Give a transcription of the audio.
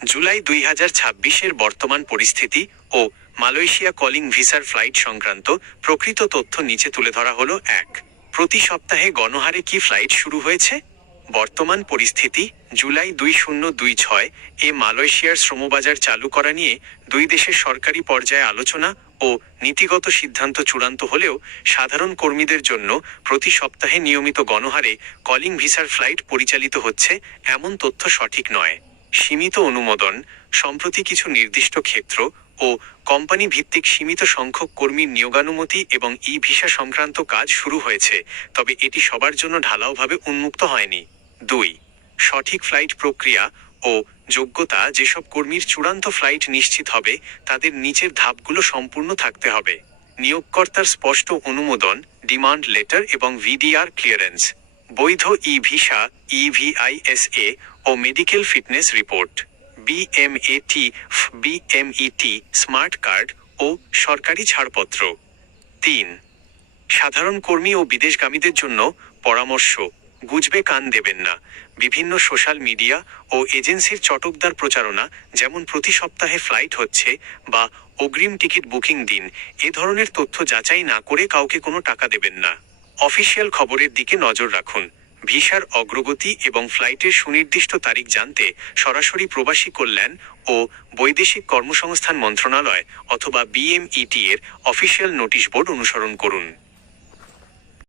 জুলাই 2026-এর বর্তমান পরিস্থিতি ও Malaysia calling ভিসার ফ্লাইট সংক্রান্ত প্রকৃত তথ্য নিচে তুলে ধরা হলো। 1. প্রতি সপ্তাহে গণহারে কি ফ্লাইট শুরু হয়েছে? বর্তমান পরিস্থিতি জুলাই 2026 এ মালয়েশিয়ার শ্রমবাজার চালু করা নিয়ে দুই দেশের সরকারি পর্যায়ে আলোচনা ও নীতিগত সিদ্ধান্ত চূড়ান্ত হলেও সাধারণ কর্মীদের জন্য প্রতি সপ্তাহে নিয়মিত গণহারে কলিং ভিসার ফ্লাইট পরিচালিত হচ্ছে এমন তথ্য সঠিক নয়। সীমিত অনুমোদন, সম্প্রতি কিছু নির্দিষ্ট ক্ষেত্র ও কোম্পানি ভিত্তিক সীমিত সংখ্যক কর্মীর নিয়োগানুমতি এবং ভিসা সংক্রান্ত কাজ শুরু হয়েছে, তবে এটি সবার জন্য ঢালাওভাবে উন্মুক্ত হয়নি। 2. সঠিক ফ্লাইট প্রক্রিয়া ও যোগ্যতা। যেসব কর্মীর চূড়ান্ত ফ্লাইট নিশ্চিত হবে তাদের নিচের ধাপগুলো সম্পূর্ণ থাকতে হবে: নিয়োগকর্তার স্পষ্ট অনুমোদন, ডিমান্ড লেটার এবং ভিডিআর ক্লিয়ারেন্স, বৈধ ভিসা, ইভিআইএসএ ও medical fitness report, BMET, smart card ও সরকারি ছাড়পত্র। 3. সাধারণ কর্মী ও বিদেশগামীদের জন্য পরামর্শ: গুজবে কান দেবেন না। বিভিন্ন সোশ্যাল মিডিয়া ও এজেন্সির চটকদার প্রচারণা, যেমন প্রতি সপ্তাহে ফ্লাইট হচ্ছে বা অগ্রিম টিকিট বুকিং দিন, এ ধরনের তথ্য যাচাই না করে কাউকে কোনো টাকা দেবেন না। অফিসিয়াল খবরের দিকে নজর রাখুন। ভিসার অগ্রগতি এবং ফ্লাইটের সুনির্দিষ্ট তারিখ জানতে সরাসরি প্রবাসী কল্যাণ ও বৈদেশিক কর্মসংস্থান মন্ত্রণালয় অথবা বিএমইটি এর অফিসিয়াল নোটিশ বোর্ড অনুসরণ করুন।